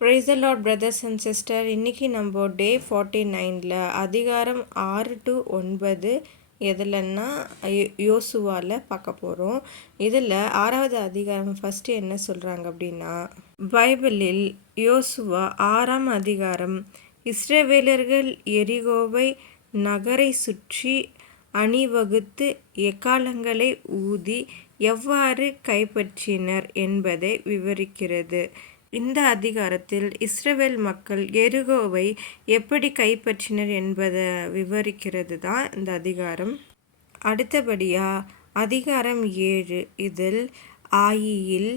Praise the Lord brothers and sister. இன்றைக்கி நம்ம டே 49ல் அதிகாரம் 6 to 9 எதுலன்னா யோசுவாவில் பார்க்க போகிறோம். இதில் 6வது அதிகாரம் ஃபஸ்ட்டு என்ன சொல்கிறாங்க அப்படின்னா, பைபிளில் யோசுவா 6ஆம் அதிகாரம் இஸ்ரவேலர்கள் எரிகோவை நகரை சுற்றி அணிவகுத்து எக்காலங்களை ஊதி எவ்வாறு கைப்பற்றினர் என்பதை விவரிக்கிறது. இந்த அதிகாரத்தில் இஸ்ரவேல் மக்கள் எரிகோவை எப்படி கைப்பற்றினர் என்பதை விவரிக்கிறது தான் இந்த அதிகாரம். அடுத்தபடியாக அதிகாரம் 7 இதில் ஆயியில்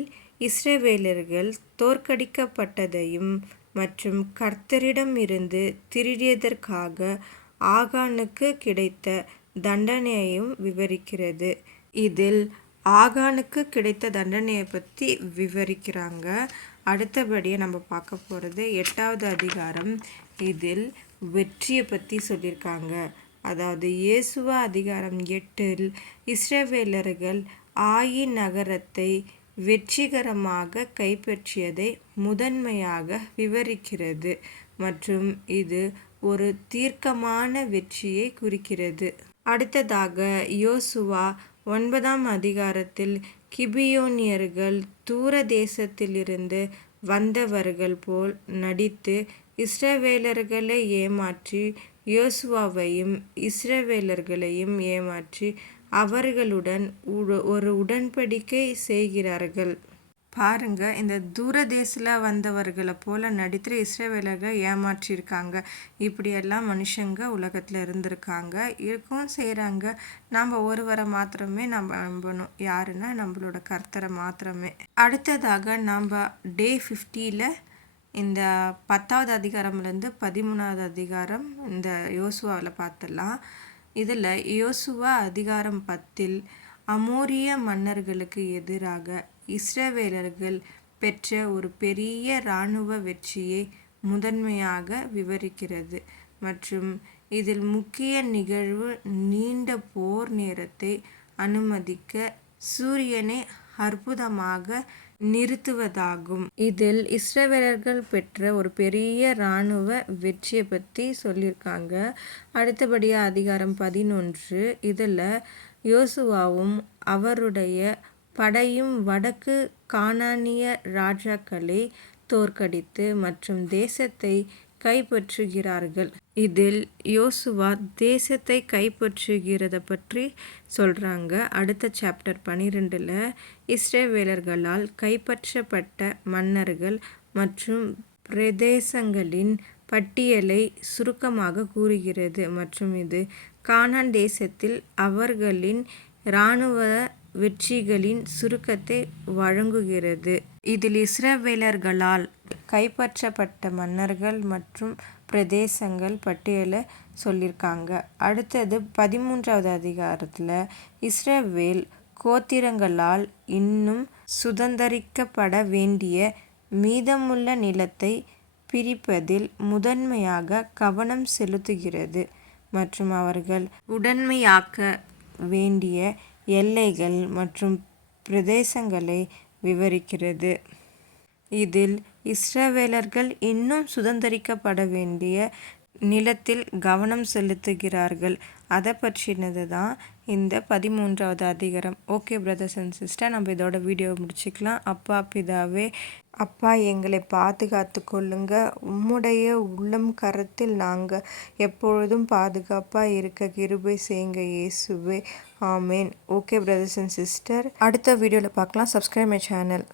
இஸ்ரவேலர்கள் தோற்கடிக்கப்பட்டதையும் மற்றும் கர்த்தரிடம் இருந்து திருடியதற்காக ஆகானுக்கு கிடைத்த தண்டனையையும் விவரிக்கிறது. இதில் ஆகானுக்கு கிடைத்த தண்டனையை பற்றி விவரிக்கிறாங்க. அடுத்தபடியாக நம்ம பார்க்க போகிறது 8வது அதிகாரம். இதில் வெற்றியை பற்றி சொல்லியிருக்காங்க. அதாவது யோசுவா அதிகாரம் 8இல் இஸ்ரவேலர்கள் ஆயி நகரத்தை வெற்றிகரமாக கைப்பற்றியதை முதன்மையாக விவரிக்கிறது மற்றும் இது ஒரு தீர்க்கமான வெற்றியை குறிக்கிறது. அடுத்ததாக யோசுவா 9ஆம் அதிகாரத்தில் கிபியோனியர்கள் தூர தேசத்திலிருந்து வந்தவர்கள் போல் நடித்து இஸ்ரவேலர்களை ஏமாற்றி யோசுவாவையும் இஸ்ரவேலர்களையும் ஏமாற்றி அவர்களுடன் ஒரு உடன்படிக்கை செய்கிறார்கள். பாருங்க, இந்த தூரதேசில் வந்தவர்களை போல நடித்து இஸ்ரவேலர்கள் ஏமாற்றியிருக்காங்க. இப்படியெல்லாம் மனுஷங்க உலகத்தில் இருந்திருக்காங்க, இருக்கவும் செய்கிறாங்க. நம்ம ஒருவரை மாத்திரமே நம்ம நம்பணும். யாருன்னா நம்மளோட கர்த்தரை மாத்திரமே. அடுத்ததாக நம்ம டே 50ல் இந்த 10வது அதிகாரம்லேருந்து 13வது அதிகாரம் இந்த யோசுவாவில் பார்த்துடலாம். இதில் யோசுவா அதிகாரம் 10இல் அமோரிய மன்னர்களுக்கு எதிராக இஸ்ரவேலர்கள் பெற்ற ஒரு பெரிய இராணுவ வெற்றியை முதன்மையாக விவரிக்கிறது மற்றும் இதில் முக்கிய நிகழ்வு நீண்ட போர் நேரத்தை அனுமதிக்க சூரியனை அற்புதமாக நிறுத்துவதாகும். இதில் இஸ்ரவேலர்கள் பெற்ற ஒரு பெரிய இராணுவ வெற்றியை பற்றி சொல்லியிருக்காங்க. அடுத்தபடியாக அதிகாரம் 11 இதில் யோசுவாவும் அவருடைய படையும் வடக்கு கானானிய ராஜாக்களை தோற்கடித்து மற்றும் தேசத்தை கைப்பற்றுகிறார்கள். இதில் யோசுவா தேசத்தை கைப்பற்றுகிறத பற்றி சொல்கிறாங்க. அடுத்த சாப்டர் 12ல் இஸ்ரவேலர்களால் கைப்பற்றப்பட்ட மன்னர்கள் மற்றும் பிரதேசங்களின் பட்டியலை சுருக்கமாக கூறுகிறது மற்றும் இது கானான் தேசத்தில் அவர்களின் இராணுவ வெற்றிகளின் சுருக்கத்தை வழங்குகிறது. இதில் இஸ்ரவேலர்களால் கைப்பற்றப்பட்ட மன்னர்கள் மற்றும் பிரதேசங்கள் பட்டியலை சொல்லியிருக்காங்க. அடுத்தது 13வது அதிகாரத்தில் இஸ்ரவேல் கோத்திரங்களால் இன்னும் சுதந்தரிக்கப்பட வேண்டிய மீதமுள்ள நிலத்தை பிரிப்பதில் முதன்மையாக கவனம் செலுத்துகிறது மற்றும் அவர்கள் உடன்மையாக்க வேண்டிய எல்லைகள் மற்றும் பிரதேசங்களை விவரிக்கிறது. இதில் இஸ்ரவேலர்கள் இன்னும் சுதந்தரிக்கப்பட வேண்டிய நிலத்தில் கவனம் செலுத்துகிறார்கள். அதை பற்றினது தான் இந்த 13வது அதிகாரம். ஓகே பிரதர்ஸ் அண்ட் சிஸ்டர், நம்ம இதோட வீடியோ முடிச்சுக்கலாம். அப்பா பிதாவே, அப்பா எங்களை பாதுகாத்து கொள்ளுங்க. உம்முடைய உள்ளம் கரத்தில் நாங்கள் எப்பொழுதும் பாதுகாப்பாக இருக்க கிருபை செய்யுங்க இயேசுவே. ஆமேன். ஓகே பிரதர்ஸ் அண்ட் சிஸ்டர், அடுத்த வீடியோவில் பார்க்கலாம். Subscribe my channel.